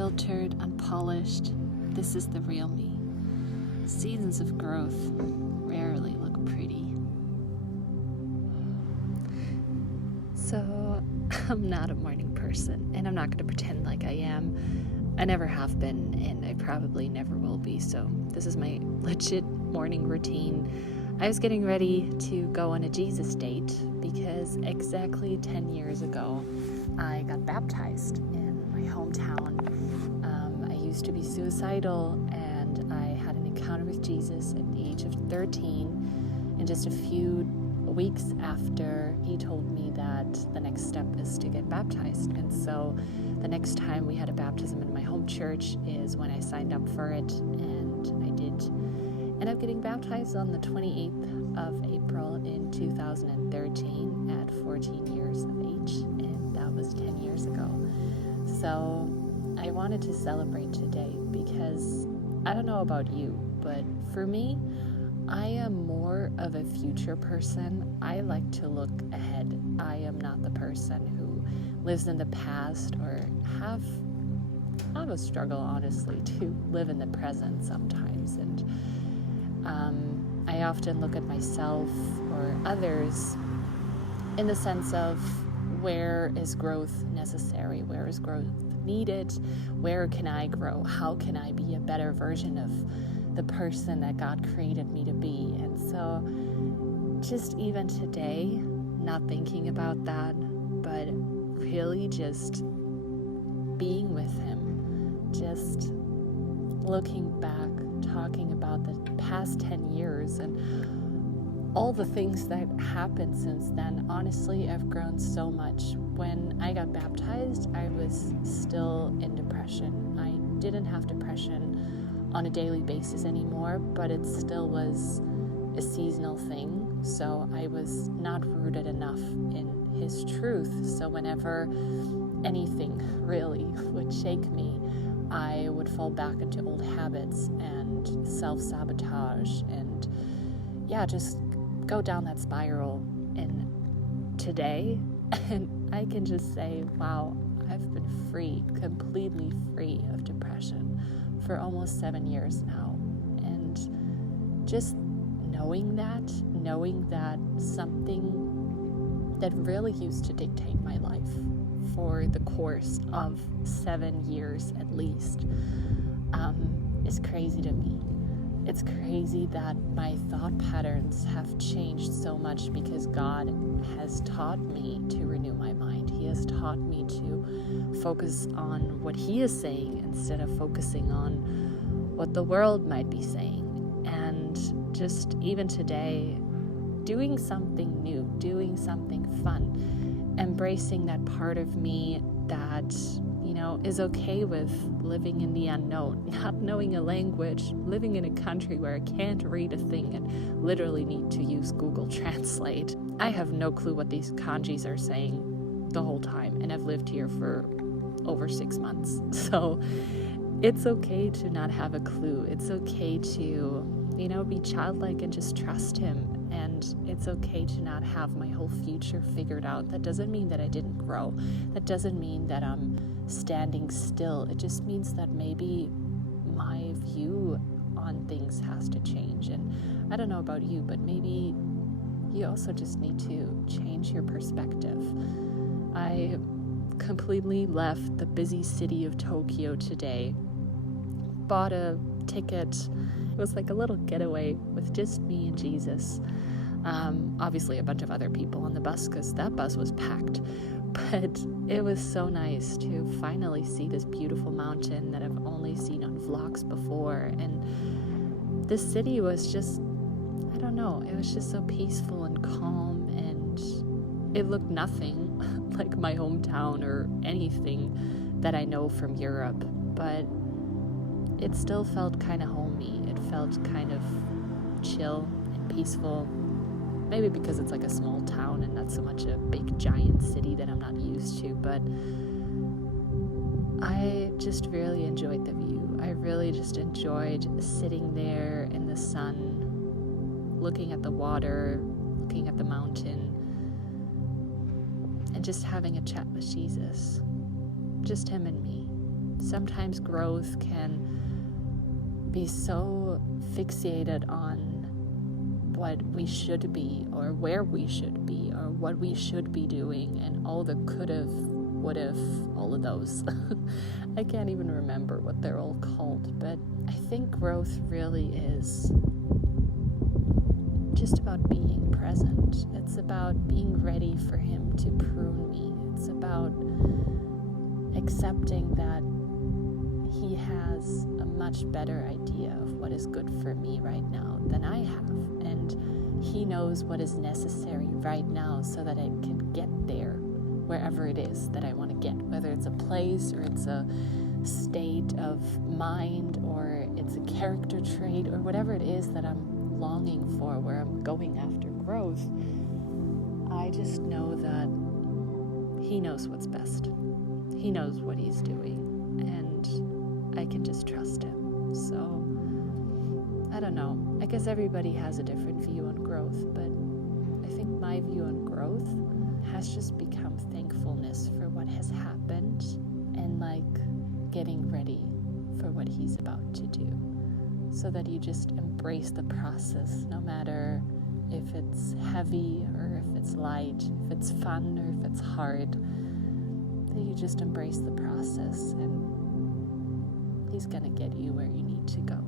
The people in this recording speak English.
unfiltered, unpolished. This is the real me. Seasons of growth rarely look pretty. So, I'm not a morning person, and I'm not going to pretend like I am. I never have been, and I probably never will be, so this is my legit morning routine. I was getting ready to go on a Jesus date because exactly 10 years ago, I got baptized in my hometown. I used to be suicidal, and I had an encounter with Jesus at the age of 13, and just a few weeks after, he told me that the next step is to get baptized. And so the next time we had a baptism in my home church is when I signed up for it, and I did end up getting baptized on the 28th of April in 2013 at 14 years of age, and that was 10 years ago. So I wanted to celebrate today because I don't know about you, but for me, I am more of a future person. I like to look ahead. I am not the person who lives in the past or have a struggle, honestly, to live in the present sometimes. And I often look at myself or others in the sense of where is growth necessary? Where is growth needed? Where can I grow? How can I be a better version of the person that God created me to be? And so just even today, not thinking about that, but really just being with Him, just looking back, talking about the past 10 years and all the things that happened since then. Honestly, I've grown so much. When I got baptized, I was still in depression. I didn't have depression on a daily basis anymore, but it still was a seasonal thing. So I was not rooted enough in His truth. So whenever anything really would shake me, I would fall back into old habits and self-sabotage and just go down that spiral. And today, and I can just say, wow, I've been free, completely free of depression for almost 7 years now. And just knowing that something that really used to dictate my life for the course of 7 years at least is crazy to me. It's crazy that my thought patterns have changed so much because God has taught me to renew my mind. He has taught me to focus on what He is saying instead of focusing on what the world might be saying. And just even today, doing something new, doing something fun, embracing that part of me that, is okay with living in the unknown, not knowing a language, living in a country where I can't read a thing and literally need to use Google Translate. I have no clue what these kanjis are saying the whole time, and I've lived here for over 6 months. So it's okay to not have a clue. It's okay to, be childlike and just trust Him. And it's okay to not have my whole future figured out. That doesn't mean that I didn't grow. That doesn't mean that I'm standing still. It just means that maybe my view on things has to change. And I don't know about you, but maybe you also just need to change your perspective. I completely left the busy city of Tokyo today, bought a ticket. It was like a little getaway with just me and Jesus. Obviously a bunch of other people on the bus because that bus was packed. But it was so nice to finally see this beautiful mountain that I've only seen on vlogs before. And this city was just, I don't know, it was just so peaceful and calm, and it looked nothing like my hometown or anything that I know from Europe. But it still felt kind of homey. It felt kind of chill and peaceful. Maybe because it's like a small town and not so much a big giant city that I'm not used to, but I just really enjoyed the view. I really just enjoyed sitting there in the sun, looking at the water, looking at the mountain, and just having a chat with Jesus. Just Him and me. Sometimes growth can be so fixated on what we should be, or where we should be, or what we should be doing, and all the could've, would've, all of those. I can't even remember what they're all called, but I think growth really is just about being present. It's about being ready for him to prune me. It's about accepting that he has a much better idea of what is good for me right now than I have. And he knows what is necessary right now so that I can get there, wherever it is that I want to get, whether it's a place or it's a state of mind or it's a character trait or whatever it is that I'm longing for, where I'm going after growth. I just know that he knows what's best. He knows what he's doing, and I can just trust him. So, I don't know. I guess everybody has a different view on growth, but I think my view on growth has just become thankfulness for what has happened and getting ready for what he's about to do. So that you just embrace the process, no matter if it's heavy or if it's light, if it's fun or if it's hard, that you just embrace the process, and he's gonna get you where you need to go.